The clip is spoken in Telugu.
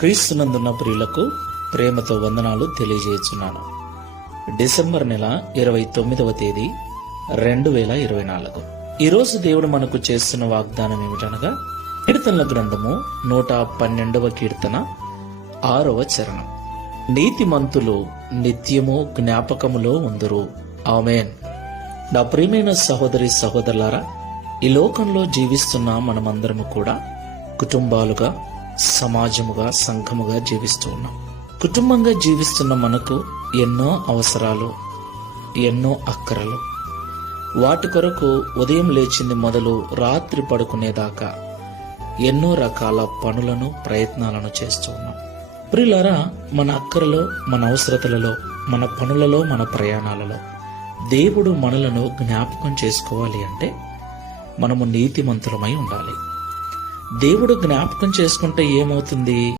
క్రీస్తునందున్న ప్రియులకు ప్రేమతో వందనాలు తెలియజేస్తున్నాను. డిసెంబర్ నెల 29వ తేదీ 2024. ఈరోజు దేవుడు మనకు చేస్తున్న వాగ్దానం ఏమిటనగా కీర్తనల గ్రంథము 112వ కీర్తన 6వ చరణం. నీతిమంతులు నిత్యము జ్ఞాపకములో ఉందురు. ఆమేన్. నా ప్రియమైన సహోదరి సహోదరులారా, ఈ లోకంలో జీవిస్తున్న మనమందరము కూడా కుటుంబాలుగా, సమాజముగా, సంఘముగా జీవిస్తూ ఉన్నాం. కుటుంబంగా జీవిస్తున్న మనకు ఎన్నో అవసరాలు, ఎన్నో అక్కరలు. వాటి కొరకు ఉదయం లేచింది మొదలు రాత్రి పడుకునేదాకా ఎన్నో రకాల పనులను, ప్రయత్నాలను చేస్తూ ఉన్నాం. ప్రియులారా, మన అక్కరలో, మన అవసరతలలో, మన పనులలో, మన ప్రయాణాలలో దేవుడు మనలను జ్ఞాపకం చేసుకోవాలి అంటే మనము నీతిమంతులమై ఉండాలి. దేవుడు జ్ఞాపకం చేసుకుంటే ఏమవుతుంది?